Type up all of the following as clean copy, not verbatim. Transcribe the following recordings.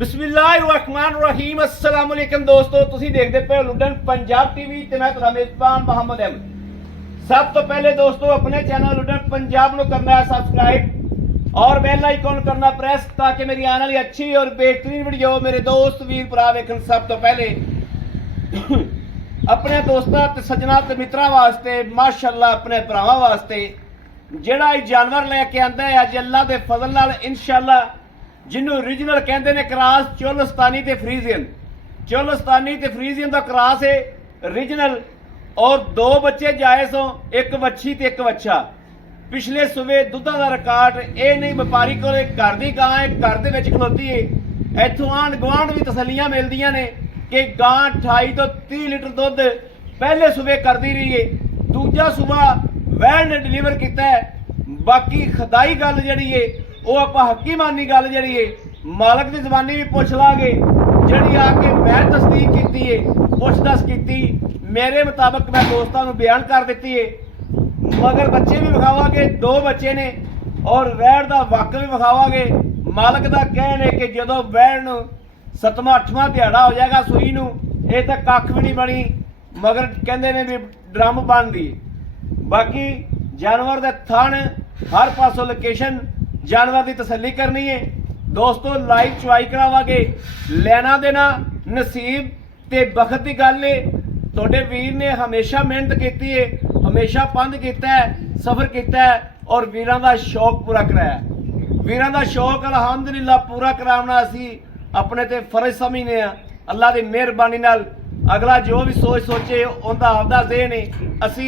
बिस्मिल्लाहिर्रहमानिर्रहीम अस्सलाम वालेकुम दोस्तों, ਤੁਸੀਂ ਦੇਖਦੇ ਪਏ ਹੋ ਲੁੱਡਨ पंजाब टीवी ਤੇ ਮੈਂ ਤੁਹਾਡਾ ਮੇਜ਼ਬਾਨ ਮੁਹੰਮਦ ਅਹਿਮਦ। सब तो पहले दोस्तों अपने चैनल लुडन पंजाब को करना है सब्सक्राइब और बेल आइकॉन करना प्रेस ताकि मेरी आने वाली अच्छी और बेहतरीन वीडियो मेरे दोस्त वीर भरा वेखन। सब तो पहले अपने दोस्तों ते सज्जना ते मित्रा वास्ते माशाअल्लाह अपने भरावां वास्ते ਜਿਹੜਾ जानवर लैके आंदा है अज अल्लाह के फजल नाल इंशाअल्लाह जिन्हों ओरिजिनल कहते हैं क्रास चोलस्तानी ते फ्रीजियन, चोलस्तानी ते फ्रीजियन का क्रास है ओरिजिनल और दो बच्चे जायज़ हो, एक वच्छी ते एक वच्छा। पिछले सुबह दुधा का रिकॉर्ड ये नहीं व्यापारी को घर की गां है, घर के खलोती है। इतों आंढ गुआंढ भी तसलियां मिलदियां ने कि गां 28 तो 30 लीटर दुध पहले सुबह करती रही है, दूजा सुबह वैल ने डिलीवर किया है। बाकी खुदाई गल जी है वो आप हकीमानी गल जी है मालक की जबानी भी पुछ लाँगे, जी आके मैं तस्दीक की है पुछ दस की मेरे मुताबिक मैं दोस्तों को बयान कर दी है। मगर बच्चे भी विखावे, दो बच्चे ने और वैड़ का वक भी विखावे। मालक का कहना है कि जो वैड़ 7वां 8वां दिहाड़ा हो जाएगा सूई नूं ये तो कख भी नहीं बनी, मगर कहते ने भी ड्रम बन दी। बाकी जानवर के थन हर पासों लोकेशन जानवर की तसली करनी है दोस्तों, लाइव चवाई करावांगे। लेना देना नसीब ते बखत की गल है। तुहाडे वीर ने हमेशा मेहनत की है, हमेशा पंध किया है, सफ़र किया है और वीरां दा शौक पूरा कराया। वीरां दा शौक अलहमदुलिल्लाह पूरा करावना असी अपने ते फर्ज समझने हैं। अल्लाह की मेहरबानी नाल अगला जो भी सोचे उनका आपदा ज़हन है, असी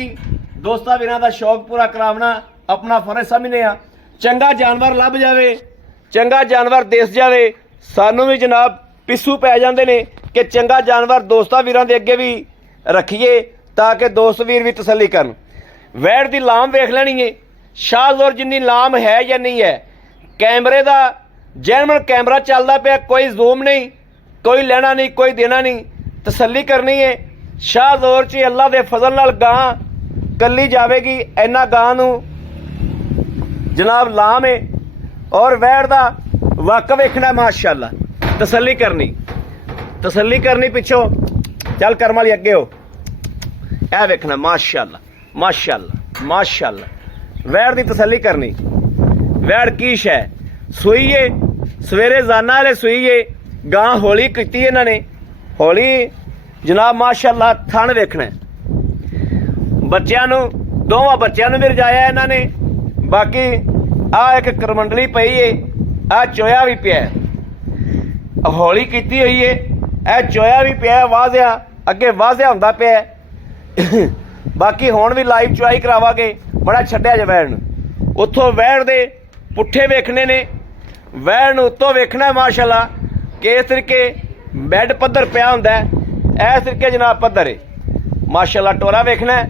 दोस्तां वीरां दा शौक पूरा करावना अपना फर्ज समझने हैं। चंगा जानवर लभ जाए, चंगा जानवर दिस जाए, सानू भी जनाब पिस्सू पै जाते हैं कि चंगा जानवर दोस्तां वीरां दे अगे भी रखिए ताकि दोस्त वीर भी तसली करन। वैड़ की लाम वेख लेनी है, शाहजोर जिन्नी लाम है या नहीं है। कैमरे का जैनमन कैमरा चलता पाया, कोई जूम नहीं, कोई लेना नहीं, कोई देना नहीं, तसली करनी है। शाहजोर च अल्लाह के फजल नाल गां कली जाएगी, इन्ना गां नूं जनाब लाम है और वैड़ का वक वेखना माशाअल्लाह। तसली करनी पिछों चल करम वाली अगे हो, यह वेखना माशाअल्लाह माशाअल्लाह माशाअल्लाह। वैड़ की तसली करनी, वैड़ की शै सूई है सवेरे जाना वाले सूई है। गां हौली की इन्होंने हौली जनाब माशाअल्लाह। थन वेखना बच्चों दोवां बच्चों भी रजाया इन्होंने। बाकी आ एक करमंडली पई है, आ चोया भी पिया हौली की हुई है, यह चोया भी पिया वाजिया अगे वाजिया होंदा पिया। बाकी हुण भी लाइव चुआई करावांगे। बड़ा छड्डिया जे वैड़ नूं, उत्थों वैड़ दे पुट्ठे वेखने ने, वैड़ नूं उत्तों वेखना है माशाअल्लाह कि इस तरीके बैड पद्धर पिया हुंदा है, इस तरीके जनाब पद्धर है माशाअल्लाह। टोरा वेखना है,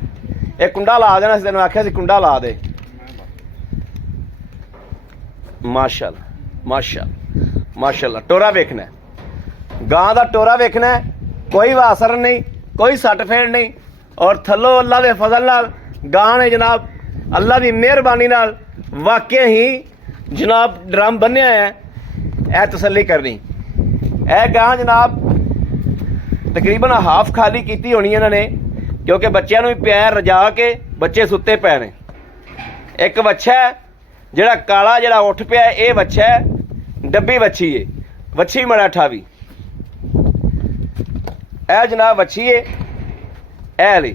एक कुंडा ला देना, तेन आख्या सी कुंडा ला दे माशाअल्लाह माशाअल्लाह माशाअल्लाह। टोरा वेखना है, गां दा टोरा वेखना है, कोई वासर नहीं, कोई सट फेड़ नहीं और थल्लों अल्लाह के फजल नाल गां ने जनाब अल्लाह की मेहरबानी नाल वाकई ही जनाब ड्रम बन्निया है। यह तसली करनी, यह गां जनाब तकरीबन हाफ खाली की होनी इन्होंने क्योंकि बच्चों भी प्यार रजा के बच्चे सुते पे ने। एक बच्चा है जड़ा काला जड़ा उठ पिया, ये बच्चा है डब्बी बच्छी है, बच्छी मड़ा ठावी ए जनाब बच्छी है। ए ली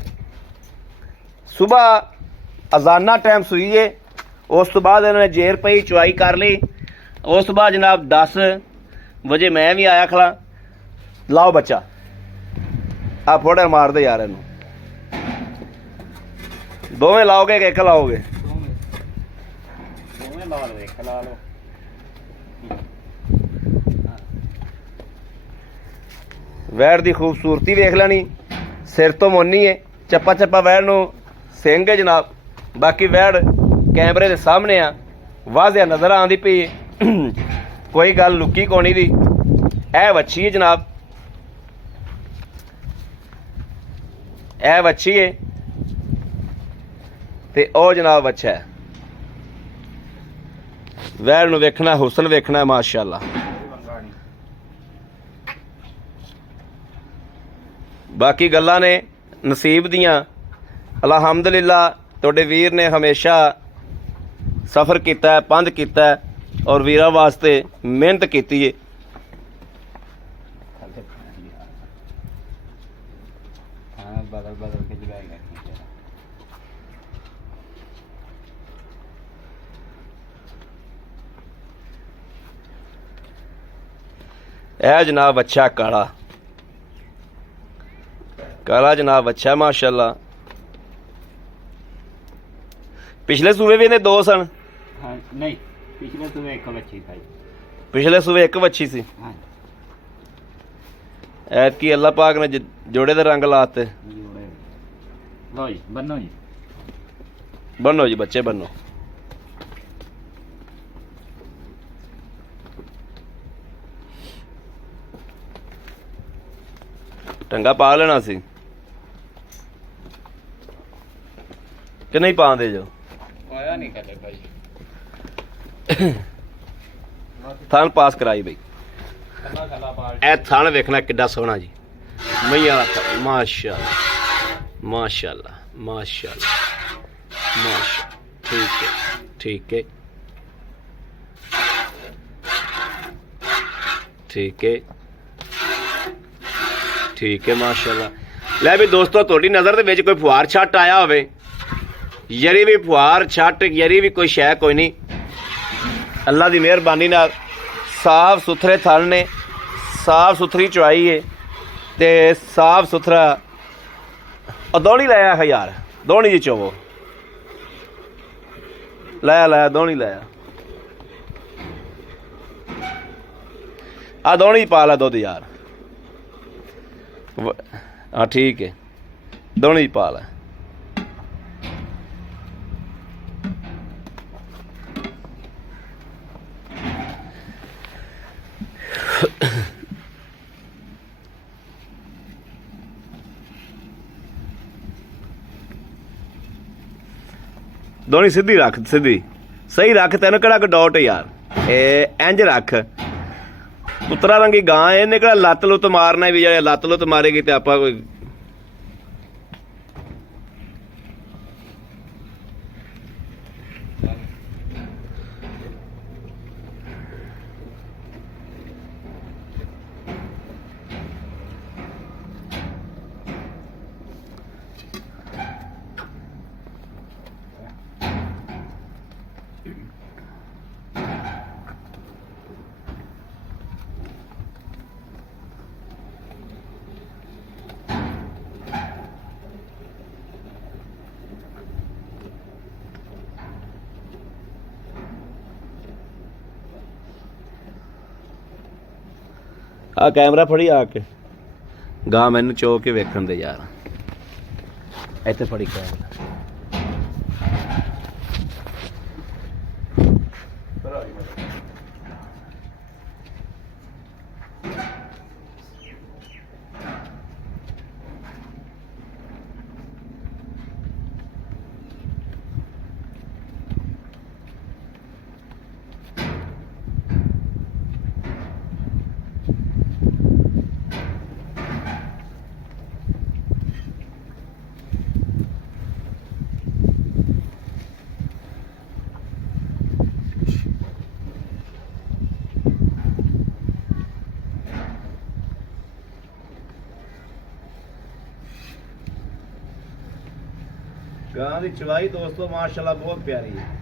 सुबह अजाना टाइम सुई है, उस तो बाद इन्होंने जेर पई चुआई कर ली। उस बाद जनाब 10 बजे मैं भी आया खड़ा, लाओ बच्चा आ फोड़े मार दे यार इनू। दोवें लाओगे कि एक लाओगे? वैड़ की खूबसूरती वेख लेनी, सिर तो मोनी है, चप्पा चप्पा वैड़ नूं सिंग है जनाब। बाकी वैड़ कैमरे के सामने आ वाजिया नज़र आती पई है, कोई गल लुकी कोनी दी। ए वच्छी है जनाब, ए वच्छी है ते ओ जनाब बच्चा है। वैड़ नूं वेखना, हुसन वेखना माशाअल्लाह। बाकी गल्लां ने नसीब दियां। अलहमदुलिल्लाह तुहाडे वीर ने हमेशा सफ़र किया है, पंध किया है और वीरां वास्ते मेहनत की है। बदल बदल के जगाएगा ए जनाब अच्छा काला काला जनाब अच्छा माशाल्लाह। पिछले सूबे भी इन्हें दो सन? हाँ नहीं, पिछले सूबे एक बच्ची था। पिछले सूबे एक बच्ची सी। हाँ ऐतकी अल्लाह पाक ने जोड़े दे रंग लाते। लो जी बनो जी, बनो जी बच्चे बनो। टंगा पा लेना सी कि नहीं पाते जो? आया नहीं करे भाई। थान पास कराई बई। ए थान वेखना किड्डा सोहना जी, मैया माशाअल्लाह माशाअल्लाह माशाअल्लाह माशा। ठीक है ठीक है ठीक है ठीक है माशाअल्लाह। लै भी दोस्तों थोड़ी नज़र दे विच कोई फुहार छट आया होवे, यरी भी फुहार छट यरी भी कोई शै कोई नहीं। अल्लाह की मेहरबानी नाल साफ सुथरे थल ने, साफ सुथरी चवाई है ते साफ सुथरा। दौड़ी लाया है यार, दौड़ी जी चोवो लाया लाया दौड़ी लाया। आ दौड़ी पा ला दुध यार। हाँ ठीक है दौड़ी पा ला। दोनी सीधी रख, सीधी सही रख, तेन केड़ा कोई डाउट यार। इंज रख, पुत्रा रंगी गां है, इन्हें केड़ा लत्त लुत्त मारना भी, जे लत्त लुत्त मारेगी तो आपां कोई। आ कैमरा फड़ी आके गा मैनू चो के वेखन दे यार। इत्थे फड़ी कैमरा। गां की चवाई दोस्तों माशाल्लाह बहुत प्यारी है।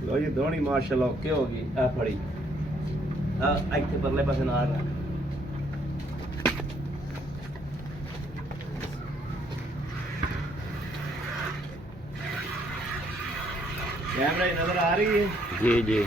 लो जी दोनी माशाल्लाह ओके हो गई। आ फड़ी आ इत्थे परले पासे ना रख। कैमरा नजर आ रही है? जी जी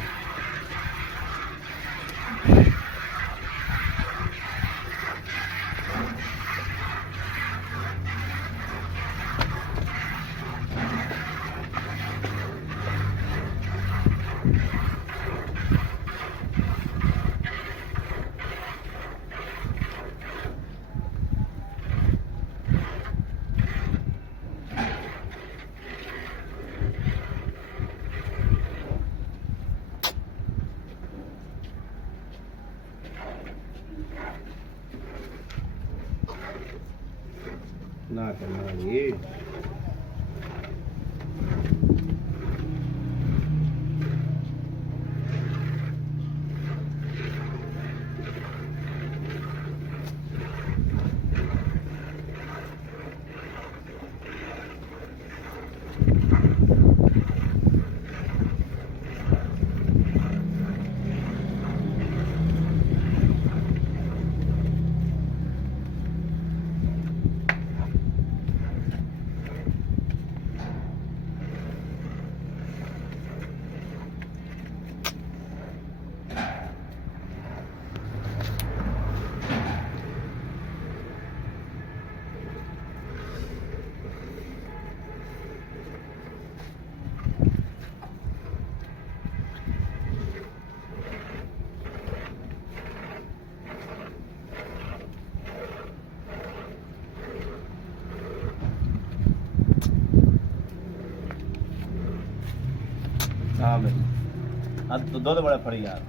ਨਾ ਕਰਨਾ ਜੀ हाँ भाई आज तो दूध बड़ा फड़ी यार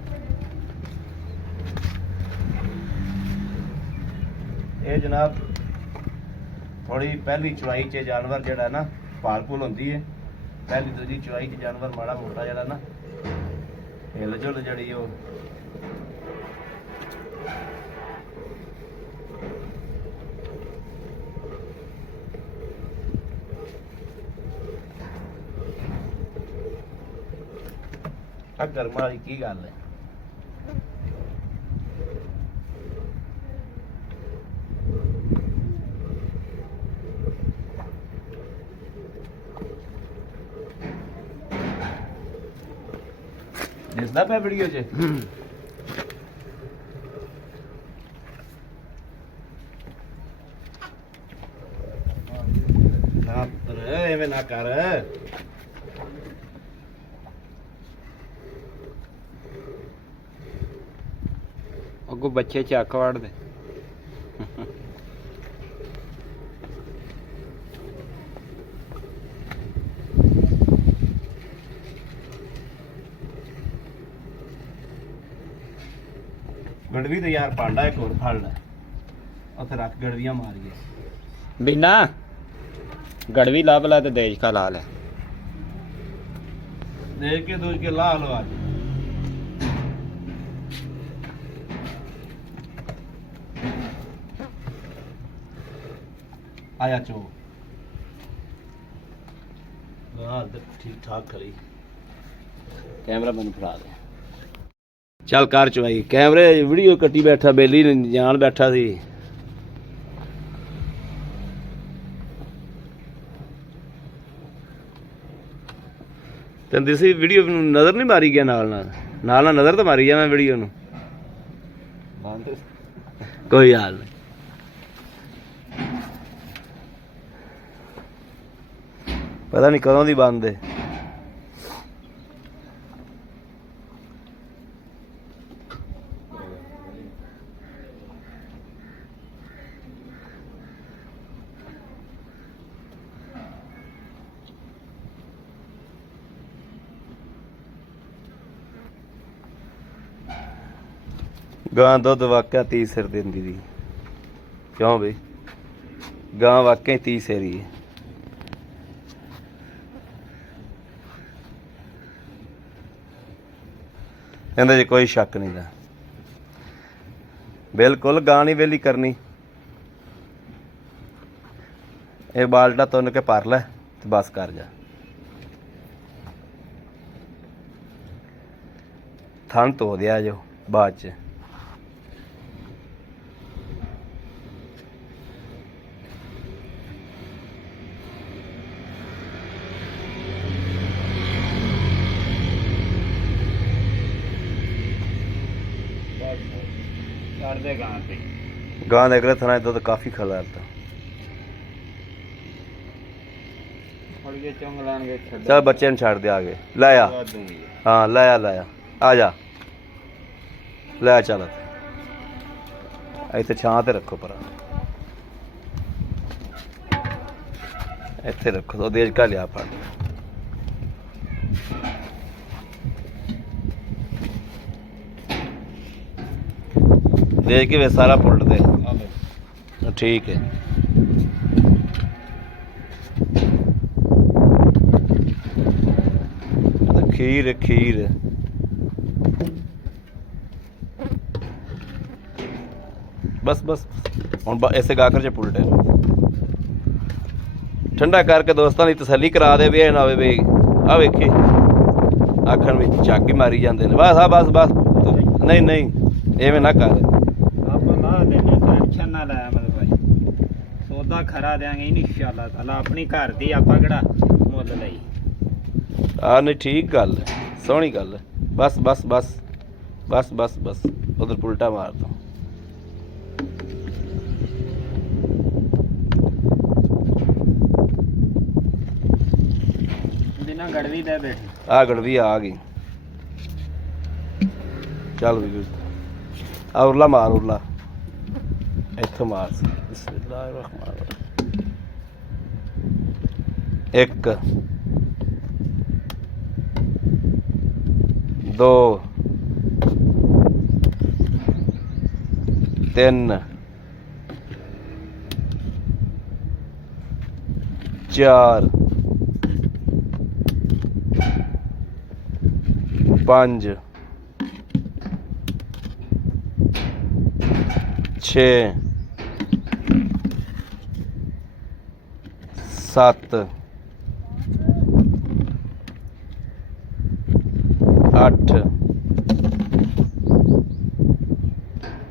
ये जनाब थोड़ी पहली चुवाई च जानवर जड़ा ना भाल भूल होंगी है पहली दूजी चुवाई च जानवर माड़ा मोटा जरा ना हिल जुल जड़ी वो गर्म वाली की गल है दिसदा पे वीडियो च ना पुत्र एवें ना कर ਅੱਗੋਂ ਬੱਚੇ ਚੱਕ ਵੜਦੇ गड़वी तो यार पांडा एक और फल है उथे रख गड़वियां मारिए ਬਿਨਾ ਗੜਵੀ ਲੱਭ ਲੈ ਤੇ ਦੇਜ ਖਾ ਲਾ ਲੈ देख के दूज के ला लो आज आया चो हाँ ठीक ठाक खड़ी कैमरा मैंने फड़ा दे चल कार चुवाई कैमरे वीडियो कट्टी बैठा बेली जान बैठा सी तेन दिसी वीडियो नजर नहीं मारी गया नाल नजर तो मारी गया मैं वीडियो नू कोई हाल नहीं पता नहीं कदों दी बंद है गां दुध वाकई 30 सिर दिंदी दी क्यों बई गां वाकई 30 सिर ही है कहते जी कोई शक नहीं था बिल्कुल गां नहीं वेली करनी ये बाल्टा तुन के भर लै ते बस कर जा थन धो दिया जो बाद च गां दे अगले थना दुध काफी खलारता चल बच्चे ने छड़ दे आगे लाया हाँ लाया लाया आ जा लाया चल इतने छां ते रखो पर इतने रखो तो देज का लिया फड़ देख के वे सारा पुलट दे ठीक है ਖੀਰ ਖੀਰ ਬਸ ਬਸ ਹੁਣ ਇਸੇ ਗਾਕਰ ਚ ਪੁਲਟੇ ਠੰਡਾ ਕਰਕੇ ਦੋਸਤਾਂ ਦੀ ਤਸੱਲੀ ਕਰਾ ਦੇ ਵੀ ਇਹ ਨਾ ਹੋਵੇ ਵੀ ਆ ਵੇਖੀ ਆਖਣ ਵਿੱਚ ਝੱਗ ਹੀ ਮਾਰੀ ਜਾਂਦੇ ਨੇ ਬਸ ਆ ਬਸ ਬਸ ਨਹੀਂ ਨਹੀਂ ਐਵੇਂ ਨਾ ਕਰ ਆਪਾਂ ਲਾ ਦੇਣੇ ਟੈਨਸ਼ਨ ਨਾ ਲੈ ਅਹਿਮਦ ਭਾਈ ਸੌਦਾ ਖਰਾ ਦੇਾਂਗੇ ਇਨਸ਼ਾਅੱਲਾ ਤਾਲਾ ਆਪਣੀ ਘਰ ਦੀ ਆਪਾਂ ਕਿਹੜਾ ਮੁੱਲ ਲਈ ਆ ਨਹੀਂ ਠੀਕ ਗੱਲ ਹੈ ਸੋਹਣੀ ਗੱਲ ਹੈ ਬਸ ਬਸ ਬਸ ਬਸ ਬਸ ਬਸ ਉਧਰ ਪੁਲਟਾ ਮਾਰ ਦੋ ਬਿਨਾ ਗੜਵੀ ਦੇ ਬੈਠ ਆ ਗੜਵੀ ਆ ਗਈ ਚੱਲ ਵੀ ਆ ਉਰਲਾ ਮਾਰ ਉਰਲਾ ਇੱਥੋਂ ਮਾਰ ਬਿਸਮਿਲ੍ਲਾਹਿਰਰਹਿਮਾਨਿਰਰਹੀਮ ਇੱਕ ਦੋ ਤਿੰਨ ਚਾਰ ਪੰਜ ਛੇ ਸੱਤ ਅੱਠ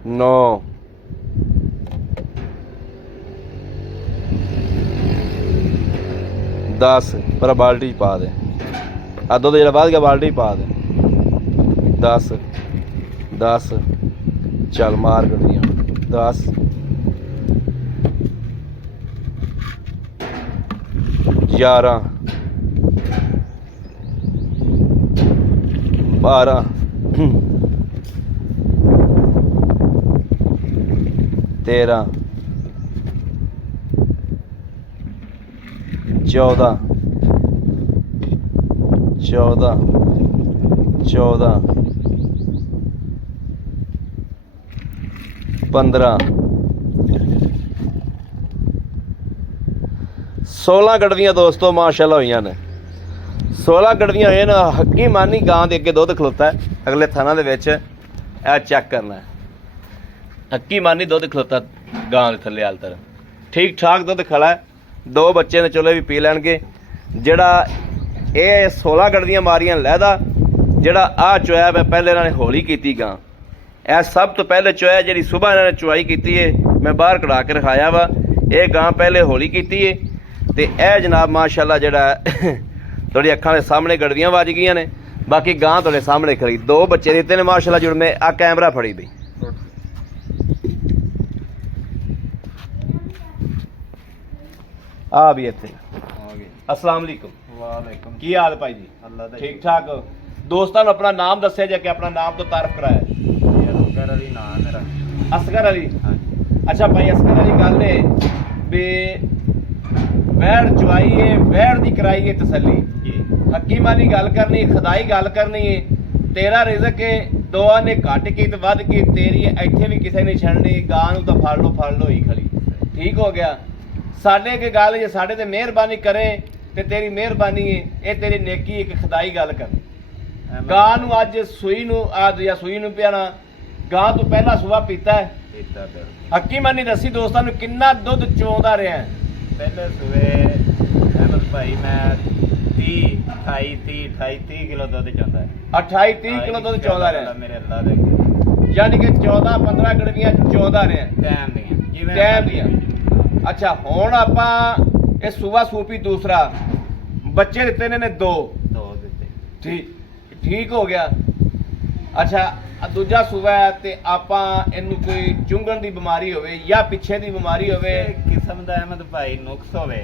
ਨੌ ਦਸ ਪਰ ਬਾਲਟੀ ਚ ਪਾ ਦੇ ਆ ਦੁੱਧ ਜਿਹੜਾ ਵੱਧ ਗਿਆ ਬਾਲਟੀ ਚ ਪਾ ਦੇ 10 10 ਚੱਲ ਮਾਰ ਗੜੀਆਂ 10 11 12 13 14 14 14 15 16 ਗੜਵੀਆਂ ਦੋਸਤੋ ਮਾਸ਼ਾਅੱਲਾ ਹੋਈਆਂ ਨੇ 16 ਗੜਵੀਆਂ ਹੋਈਆਂ ਨੇ ਹੱਕੀ ਮਾਨੀ ਗਾਂ ਦੇ ਅੱਗੇ ਦੁੱਧ ਖਲੋਤਾ ਹੈ ਅਗਲੇ ਥਾਣਾ ਦੇ ਵਿੱਚ ਇਹ ਚੈੱਕ ਕਰਨਾ ਹੈ ਹੱਕੀ ਮਾਨੀ ਦੁੱਧ ਖਲੋਤਾ ਗਾਂ ਦੇ ਥੱਲੇ ਹਾਲ ਤਰ ਠੀਕ ਠਾਕ ਦੁੱਧ ਖੜਾ ਹੈ ਦੋ ਬੱਚੇ ਨੇ ਚੋਲੇ ਵੀ ਪੀ ਲੈਣਗੇ ਜਿਹੜਾ ਇਹ 16 ਗੜਵੀਆਂ ਮਾਰੀਆਂ ਲਹਿਦਾ ਜਿਹੜਾ ਆ ਚੋਇਆ ਵਾ ਪਹਿਲੇ ਇਹਨਾਂ ਨੇ ਹੌਲੀ ਕੀਤੀ ਗਾਂ ਇਹ ਸਭ ਤੋਂ ਪਹਿਲੇ ਚੋਇਆ ਜਿਹੜੀ ਸਵੇਰ ਇਹਨਾਂ ਨੇ ਚੁਆਈ ਕੀਤੀ ਹੈ ਮੈਂ ਬਾਹਰ ਕਢਾ ਕੇ ਰਖਾਇਆ ਵਾ ਇਹ ਗਾਂ ਪਹਿਲੇ ਹੌਲੀ ਕੀਤੀ ਹੈ ਤੇ ਇਹ ਜਨਾਬ ਮਾਸ਼ਾਅੱਲਾ ਜਿਹੜਾ ਤੁਹਾਡੀ ਅੱਖਾਂ ਦੇ ਸਾਹਮਣੇ ਗੜਵੀਆਂ ਵੱਜ ਗਈਆਂ ਨੇ ਬਾਕੀ ਗਾਂ ਤੁਹਾਡੇ ਸਾਹਮਣੇ ਖੜੀ ਦੋ ਬੱਚੇ ਦਿੱਤੇ ਨੇ ਮਾਸ਼ਾਅੱਲਾ ਜੁੜਵੇਂ ਆ ਕੈਮਰਾ ਫੜੀ ਬਈ ਆ ਵੀ ਇੱਥੇ अस्सलाम वालेकुम ਵਾਲੇਕੁਮ ਕੀ ਹਾਲ ਭਾਈ ਜੀ ਅੱਲਾ ਦਾ ਠੀਕ ਠਾਕ ਦੋਸਤਾਂ ਨੂੰ ਆਪਣਾ ਨਾਮ ਦੱਸਿਆ ਜਾ ਕੇ ਆਪਣਾ ਨਾਮ ਤੋਂ ਤਾਰਫ ਕਰਾਇਆ ਅਸਗਰ ਅਲੀ ਨਾਮ ਮੇਰਾ ਅਸਗਰ ਅਲੀ ਹਾਂਜੀ ਅੱਛਾ ਭਾਈ ਅਸਗਰ ਅਲੀ ਗੱਲ ਹੈ ਵੀ ਵਹਿੜ ਚਵਾਈ ਹੈ ਵਹਿੜ ਦੀ ਕਰਾਈ ਹੈ ਤਸੱਲੀ ਜੀ ਹਕੀਮਾਂ ਦੀ ਗੱਲ ਕਰਨੀ ਖੁਦਾਈ ਗੱਲ ਕਰਨੀ ਹੈ ਤੇਰਾ ਰਿਜ਼ਕ ਹੈ ਦੁਆ ਨੇ ਘੱਟ ਕੀ ਤੇ ਵੱਧ ਕੀ ਤੇਰੀ ਇੱਥੇ ਵੀ ਕਿਸੇ ਨੇ ਛੱਡਣੀ ਗਾਂ ਨੂੰ ਤਾਂ ਫੜ ਲਓ ਹੀ ਖਲੀ ਠੀਕ ਹੋ ਗਿਆ ਸਾਡੇ ਕੀ ਗੱਲ ਜੇ ਸਾਡੇ ਤੇ ਮਿਹਰਬਾਨੀ ਕਰੇ ਤੇ ਤੇਰੀ ਮਿਹਰਬਾਨੀ ਹੈ ਇਹ ਤੇਰੀ ਨੇਕੀ ਇੱਕ ਖੁਦਾਈ ਗੱਲ ਕਰਨੀ ਗਾਂ ਨੂੰ ਅੱਜ ਸੂਈ ਨੂੰ ਜਾਂ ਸੂਈ ਨੂੰ ਪਿਆਣਾ ਗਾਂ ਤੋਂ ਪਹਿਲਾਂ ਸੁਬਾ ਪੀਤਾ ਹੈ ਹਕੀਮਾਂ ਨੇ ਦੱਸੀ ਦੋਸਤਾਂ ਨੂੰ ਕਿੰਨਾ ਦੁੱਧ ਚੋਂਦਾ ਰਿਹਾ ਹੈ ਪਹਿਲੇ ਸਵੇ ਅਹਿਮਦ ਭਾਈ ਮੈਂ 28 ਕਿਲੋ ਦੁੱਧ ਚੋਂਦਾ ਹੈ 28-30 ਕਿਲੋ ਦੁੱਧ ਚੋਂਦਾ ਰਿਹਾ ਮੇਰੇ ਅੱਲਾ ਦੇ ਯਾਨੀ ਕਿ 14-15 ਗੜਵੀਆਂ ਚੋਂਦਾ ਰਿਹਾ ਟਾਈਮ ਦੀਆਂ ਜਿਵੇਂ ਟਾਈਮ ਦੀਆਂ ਅੱਛਾ ਹੁਣ ਆਪਾਂ ਇਹ ਸੂਬਾ ਸੂਪੀ ਦੂਸਰਾ ਬੱਚੇ ਦਿੱਤੇ ਨੇ ਦੋ ਦਿੱਤੇ ਠੀਕ ਹੋ ਗਿਆ ਅੱਛਾ ਦੂਜਾ ਸੂਬਾ ਹੈ ਤੇ ਆਪਾਂ ਇਹਨੂੰ ਕੋਈ ਚੁੰਗਣ ਦੀ ਬਿਮਾਰੀ ਹੋਵੇ ਜਾਂ ਪਿੱਛੇ ਦੀ ਬਿਮਾਰੀ ਹੋਵੇ ਕਿਸਮ ਦਾ ਅਹਿਮਦ ਭਾਈ ਨੁਕਸ ਹੋਵੇ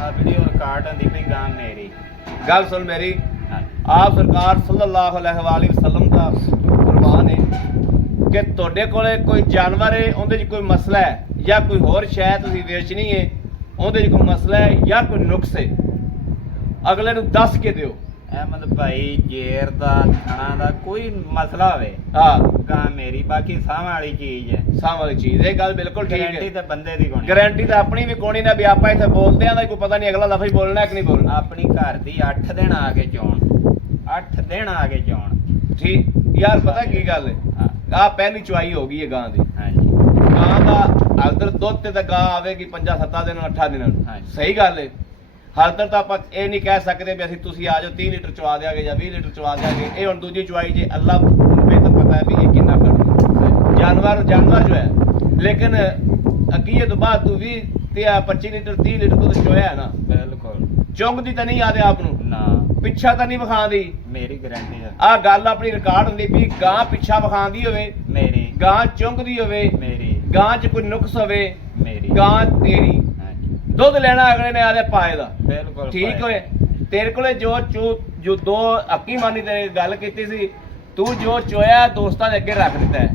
ਆ ਵੀਡੀਓ ਰਿਕਾਰਡ ਹੁੰਦੀ ਪਈ ਗਾਂ ਮੇਰੀ ਗੱਲ ਸੁਣ ਮੇਰੀ ਆਪ ਸਰਕਾਰ ਸੱਲੱਲਾਹੁ ਅਲੈਹਿ ਵਸੱਲਮ ਦਾ ਫਰਮਾਨ ਹੈ ਕਿ ਤੁਹਾਡੇ ਕੋਲੇ ਕੋਈ ਜਾਨਵਰ ਹੈ ਉਹਦੇ 'ਚ ਕੋਈ ਮਸਲਾ ਹੈ ਜਾਂ ਕੋਈ ਹੋਰ ਸ਼ੈ ਤੁਸੀਂ ਵੇਚਣੀ ਹੈ ਉਹਦੇ 'ਚ ਕੋਈ ਮਸਲਾ ਹੈ ਜਾਂ ਕੋਈ ਨੁਕਸ ਹੈ ਅਗਲੇ ਨੂੰ ਦੱਸ ਕੇ ਦਿਓ ਅਹਿਮਦ ਭਾਈ ਜੇਰ ਦਾ ਥਣਾ ਦਾ ਕੋਈ ਮਸਲਾ ਹੋਵੇ ਹਾਂ ਗਾਂ ਮੇਰੀ ਬਾਕੀ ਸਾਹ ਵਾਲੀ ਚੀਜ਼ ਹੈ ਸਾਹ ਵਾਲੀ ਚੀਜ਼ ਇਹ ਗੱਲ ਬਿਲਕੁਲ ਠੀਕ ਗਾਰੰਟੀ ਹੈ ਤਾਂ ਬੰਦੇ ਦੀ ਕੋਣੀ ਗਾਰੰਟੀ ਤਾਂ ਆਪਣੀ ਵੀ ਕੋਣੀ ਨਾ ਵੀ ਆਪਾਂ ਇੱਥੇ ਬੋਲਦੇ ਆਂ ਦਾ ਕੋਈ ਪਤਾ ਨਹੀਂ ਅਗਲਾ ਲਫ਼ਜ਼ ਬੋਲਣਾ ਕਿ ਨਹੀਂ ਬੋਲਣਾ ਆਪਣੀ ਘਰ ਦੀ 8 ਦਿਨ ਆ ਕੇ ਚੋਣ 8 ਦਿਨ ਆ ਗਏ ਚੋਣ। ਠੀਕ ਯਾਰ ਪਤਾ ਕੀ ਗੱਲ ਹੈ ਹਾਂ ਆ ਪਹਿਲੀ ਚੁਆਈ ਹੋ ਗਈ ਹੈ ਗਾਂ ਦੀ ਹਾਂਜੀ ਗਾਂ ਦਾ ਹਲਦਰ ਦੁੱਧ ਤੇ ਤਾਂ ਗਾਂ ਆਵੇਗੀ 5-7 ਦਿਨ 8 ਦਿਨਾਂ ਨੂੰ ਹਾਂਜੀ। ਸਹੀ ਗੱਲ ਹੈ ਹਲਦਰ ਤਾਂ ਆਪਾਂ ਇਹ ਨਹੀਂ ਕਹਿ ਸਕਦੇ ਵੀ ਅਸੀਂ ਤੁਸੀਂ ਆ ਜਾਓ 30 ਲੀਟਰ ਚਵਾ ਦਿਆਂਗੇ ਜਾਂ 20 ਲੀਟਰ ਚਵਾ ਦਿਆਂਗੇ ਇਹ ਹੁਣ ਦੂਜੀ ਚੁਆਈ ਜੇ ਅੱਲਾ ਬਿਹਤਰ ਪਤਾ ਹੈ ਵੀ ਇਹ ਕਿੰਨਾ ਕਰਦੀ ਜਾਨਵਰ ਜੋ ਹੈ ਲੇਕਿਨ ਅੱਗੇ ਤੋਂ ਬਾਅਦ ਤੂੰ 20 ਤੇ 25 ਲੀਟਰ 30 ਲੀਟਰ ਦੁੱਧ ਚੋਇਆ ਹੈ ਨਾ ਬਿਲਕੁਲ ਚੁੰਗਦੀ ਤਾਂ ਨਹੀਂ ਆਦੇ ਆਪ ਨੂੰ ਨਾ ਪਿੱਛਾ ਤਾਂ ਨਹੀਂ ਵਿਖਾਉਂਦੀ ਮੇਰੀ ਗਾਰੰਟੀ ਹੈ ਆ ਗੱਲ ਆਪਣੀ ਰਿਕਾਰਡ ਹੁੰਦੀ ਵੀ ਗਾਂ ਪਿੱਛਾ ਵਿਖਾਉਂਦੀ ਹੋਵੇ ਮੇਰੀ ਗਾਂ ਚੁੰਗਦੀ ਹੋਵੇ ਮੇਰੀ ਗਾਂ 'ਚ ਕੋਈ ਨੁਕਸ ਹੋਵੇ ਮੇਰੀ ਗਾਂ ਤੇਰੀ ਹਾਂਜੀ ਦੁੱਧ ਲੈਣਾ ਅਗਲੇ ਨੇ ਆਦੇ ਪਾਏ ਦਾ ਬਿਲਕੁਲ ਠੀਕ ਹੋਏ ਤੇਰੇ ਕੋਲੇ ਜੋ ਦੋ ਅੱਕੀ ਮਾਨੀ ਤੇ ਗੱਲ ਕੀਤੀ ਸੀ ਤੂੰ ਜੋ ਚੋਇਆ ਦੋਸਤਾਂ ਦੇ ਅੱਗੇ ਰੱਖ ਦਿੱਤਾ ਹੈ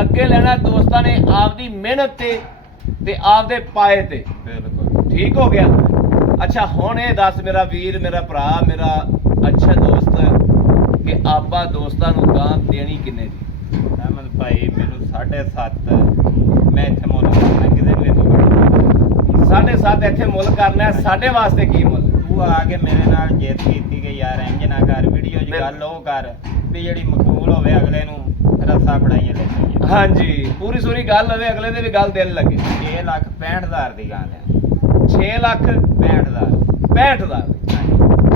ਅੱਗੇ ਲੈਣਾ ਦੋਸਤਾਂ ਨੇ ਆਪਦੀ ਮਿਹਨਤ ਤੇ ਆਪਦੇ ਪਾਏ ਤੇ ਬਿਲਕੁਲ ਠੀਕ ਹੋ ਗਿਆ ਅੱਛਾ ਹੁਣ ਇਹ ਦੱਸ ਮੇਰਾ ਵੀਰ ਮੇਰਾ ਭਰਾ ਮੇਰਾ ਅੱਛਾ ਦੋਸਤ ਕਿ ਆਪਾਂ ਦੋਸਤਾਂ ਨੂੰ ਗਾਂ ਦੇਣੀ ਕਿੰਨੇ ਦੀ ਅਹਿਮਦ ਭਾਈ ਮੈਨੂੰ 7.5 ਮੈਂ ਇੱਥੇ ਮੁੱਲ ਕਰਨਾ ਕਿਤੇ ਨੂੰ ਇਹ ਤੋਂ 7.5 ਇੱਥੇ ਮੁੱਲ ਕਰਨਾ ਹੈ ਸਾਡੇ ਵਾਸਤੇ ਕੀ ਮੁੱਲ ਤੂੰ ਆ ਕੇ ਮੇਰੇ ਨਾਲ ਜਿੱਤ ਕੀਤੀ ਕਿ ਯਾਰ ਇੰਜ ਨਾ ਕਰ ਵੀਡੀਓ 'ਚ ਗੱਲ ਉਹ ਕਰ ਵੀ ਜਿਹੜੀ ਮਕਬੂਲ ਹੋਵੇ ਅਗਲੇ ਨੂੰ ਰੱਸਾ ਫੜਾਈਏ ਲੈ ਜਾਈਏ ਹਾਂਜੀ ਪੂਰੀ ਸੂਰੀ ਗੱਲ ਹੋਵੇ ਅਗਲੇ ਦੇ ਵੀ ਗੱਲ ਦਿਲ ਲੱਗੇ 6,65,000 ਦੀ ਗੱਲ ਹੈ 6 ਲੱਖ 65,000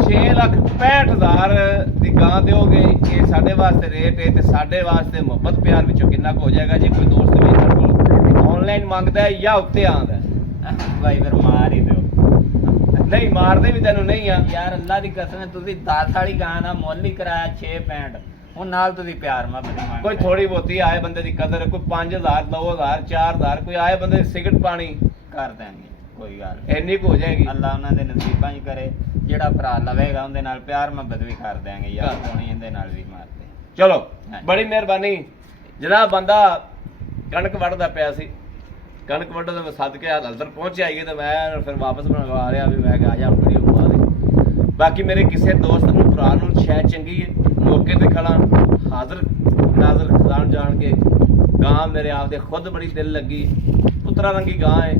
65,000 6,65,000 ਦੀ ਗਾਂ ਦਿਓਗੇ ਇਹ ਸਾਡੇ ਵਾਸਤੇ ਰੇਟ ਹੈ ਤੇ ਸਾਡੇ ਵਾਸਤੇ ਮੁਹੱਬਤ ਪਿਆਰ ਵਿੱਚੋਂ ਕਿੰਨਾ ਕੁ ਹੋ ਜਾਏਗਾ ਜੇ ਕੋਈ ਦੋਸਤ ਵੀ ਸਾਡੇ ਕੋਲ ਆਨਲਾਈਨ ਮੰਗਦਾ ਹੈ ਜਾਂ ਉੱਤੇ ਆਉਂਦਾ ਹੈ ਭਾਈ ਫਿਰ ਮਾਰ ਹੀ ਦਿਓ ਨਹੀਂ ਮਾਰਦੇ ਵੀ ਤੈਨੂੰ ਨਹੀਂ ਆ ਯਾਰ ਅੱਲਾ ਦੀ ਕਸਮ ਹੈ ਤੁਸੀਂ 10 ਵਾਲੀ ਗਾਂ ਦਾ ਮੁੱਲ ਹੀ ਕਰਾਇਆ 6.65 ਹੁਣ ਨਾਲ ਤੁਸੀਂ ਪਿਆਰ ਮੁਹੱਬਤ ਮੰਗ ਕੋਈ ਥੋੜੀ ਬਹੁਤੀ ਆਏ ਬੰਦੇ ਦੀ ਕਦਰ ਕੋਈ 5,000 2,000 4,000 ਕੋਈ ਆਏ ਬੰਦੇ ਦੀ ਸਿਗਰਟ ਪਾਣੀ ਕਰ ਦੇਣਗੇ ਕੋਈ ਗੱਲ ਨੀ। ਇੰਨੀ ਕੁ ਹੋ ਜਾਏਗੀ ਅੱਲਾ ਉਹਨਾਂ ਦੇ ਨਸੀਬਾਂ 'ਚ ਕਰੇ ਜਿਹੜਾ ਭਰਾ ਲਵੇਗਾ ਉਹਦੇ ਨਾਲ ਪਿਆਰ ਮੁਹੱਬਤ ਵੀ ਕਰ ਦਿਆਂਗੇ ਯਾਰ ਕਰ। ਹੋਣੀ ਇਹਦੇ ਨਾਲ ਵੀ ਮਾਰਦੇ ਚਲੋ ਹਾਂਜੀ। ਬੜੀ ਮਿਹਰਬਾਨੀ ਜਨਾਬ ਬੰਦਾ ਕਣਕ ਵੱਢਦਾ ਪਿਆ ਸੀ ਕਣਕ ਵੱਢਣ ਦੇ ਸਦਕੇ ਹਲਦਰ ਪਹੁੰਚ ਆਈਏ ਤੇ ਮੈਂ ਫਿਰ ਵਾਪਸ ਬਣਵਾ ਰਿਹਾ ਵੀ ਮੈਂ ਕਿਹਾ ਆ ਜਾ ਵੀਡੀਓ ਬਣਾ ਦੇ ਬਾਕੀ ਮੇਰੇ ਕਿਸੇ ਦੋਸਤ ਨੂੰ ਭਰਾ ਨੂੰ ਸ਼ਾਇਦ ਚੰਗੀ ਹੈ ਮੌਕੇ ਤੇ ਖੜਾ ਹਾਜ਼ਰ ਨਾਜ਼ਰ ਖਜ਼ਾਨ ਜਾਣ ਕੇ ਗਾਂ ਮੇਰੇ ਆਪ ਦੇ ਖੁਦ ਬੜੀ ਦਿਲ ਲੱਗੀ ਪੁੱਤਰਾ ਰੰਗੀ ਗਾਂ ਹੈ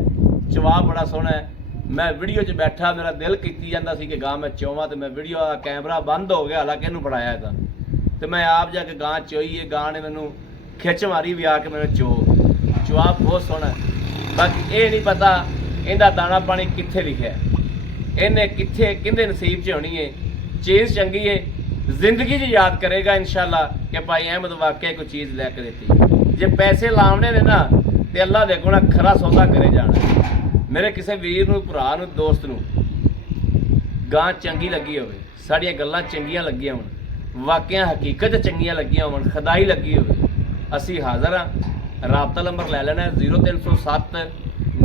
ਜਵਾਬ ਬੜਾ ਸੋਹਣਾ ਹੈ ਮੈਂ ਵੀਡੀਓ 'ਚ ਬੈਠਾ ਮੇਰਾ ਦਿਲ ਕੀਤੀ ਜਾਂਦਾ ਸੀ ਕਿ ਗਾਂ ਮੈਂ ਚੋਵਾਂ ਤੇ ਮੈਂ ਵੀਡੀਓ ਦਾ ਕੈਮਰਾ ਬੰਦ ਹੋ ਗਿਆ ਹਾਲਾਂਕਿ ਇਹਨੂੰ ਫੜਾਇਆ ਤਾਂ ਤੇ ਮੈਂ ਆਪ ਜਾ ਕੇ ਗਾਂ ਚੋਈ ਹੈ ਗਾਂ ਨੇ ਮੈਨੂੰ ਖਿੱਚ ਮਾਰੀ ਵੀ ਆ ਕੇ ਮੈਨੂੰ ਜਵਾਬ ਬਹੁਤ ਸੋਹਣਾ ਬਾਕੀ ਇਹ ਨਹੀਂ ਪਤਾ ਇਹਦਾ ਦਾਣਾ ਪਾਣੀ ਕਿੱਥੇ ਲਿਖਿਆ ਇਹਨੇ ਕਿੱਥੇ ਕਿਹਦੇ ਨਸੀਬ 'ਚ ਹੋਣੀ ਹੈ ਚੀਜ਼ ਚੰਗੀ ਹੈ ਜ਼ਿੰਦਗੀ 'ਚ ਯਾਦ ਕਰੇਗਾ ਇਨਸ਼ਾਅੱਲਾ ਕਿ ਭਾਈ ਅਹਿਮਦ ਵਾਕਿਆ ਕੋਈ ਚੀਜ਼ ਲੈ ਕੇ ਦਿੱਤੀ ਜੇ ਪੈਸੇ ਲਾਉਣੇ ਨੇ ਨਾ ਤੇ ਅੱਲਾ ਦੇ ਕੋਲ ਖਰਾ ਸੌਦਾ ਕਰੇ ਜਾਣਾ ਮੇਰੇ ਕਿਸੇ ਵੀਰ ਨੂੰ ਭਰਾ ਨੂੰ ਦੋਸਤ ਨੂੰ ਗਾਂ ਚੰਗੀ ਲੱਗੀ ਹੋਵੇ ਸਾਡੀਆਂ ਗੱਲਾਂ ਚੰਗੀਆਂ ਲੱਗੀਆਂ ਹੋਣ ਵਾਕਿਆ ਹਕੀਕਤ ਚੰਗੀਆਂ ਲੱਗੀਆਂ ਹੋਣ ਖੁਦਾਈ ਲੱਗੀ ਹੋਵੇ ਅਸੀਂ ਹਾਜ਼ਰ ਹਾਂ ਰਾਬਤਾ ਨੰਬਰ ਲੈ ਲੈਣਾ 0307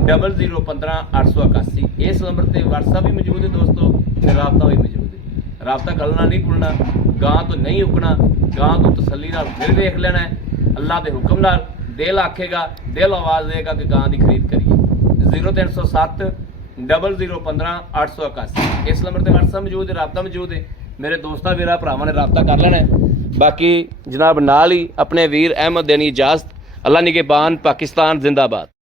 0015 881 ਇਸ ਨੰਬਰ ਤੇ WhatsApp ਵੀ ਮੌਜੂਦ ਹੈ ਦੋਸਤੋ ਤੇ ਰਾਬਤਾ ਵੀ ਮੌਜੂਦ ਹੈ ਰਾਬਤਾ ਕਰਨਾ ਨਹੀਂ ਭੁੱਲਣਾ ਗਾਂ ਤੋਂ ਨਹੀਂ ਉਕਣਾ ਗਾਂ ਤੋਂ ਤਸੱਲੀ ਨਾਲ ਫਿਰ ਵੇਖ ਲੈਣਾ ਹੈ ਅੱਲਾ ਦੇ ਹੁਕਮ ਨਾਲ ਦਿਲ ਆਖੇਗਾ ਦਿਲ ਆਵਾਜ਼ ਦੇਗਾ ਕਿ ਗਾਂ ਦੀ ਖਰੀਦ ਕਰੀਏ 0307 0015 881 ਇਸ ਨੰਬਰ ਤੇ WhatsApp ਮੌਜੂਦ ਹੈ ਰਾਬਤਾ ਮੌਜੂਦ ਹੈ ਮੇਰੇ ਦੋਸਤਾਂ ਵੀਰਾਂ ਭਰਾਵਾਂ ਨੇ ਰਾਬਤਾ ਕਰ ਲੈਣਾ ਹੈ ਬਾਕੀ ਜਨਾਬ ਨਾਲ ਹੀ ਆਪਣੇ ਵੀਰ ਅਹਿਮਦ ਦੇਣੀ ਇਜਾਜ਼ਤ ਅੱਲਾ ਨਿਗਹਿਬਾਨ ਪਾਕਿस्तान जिंदाबाद।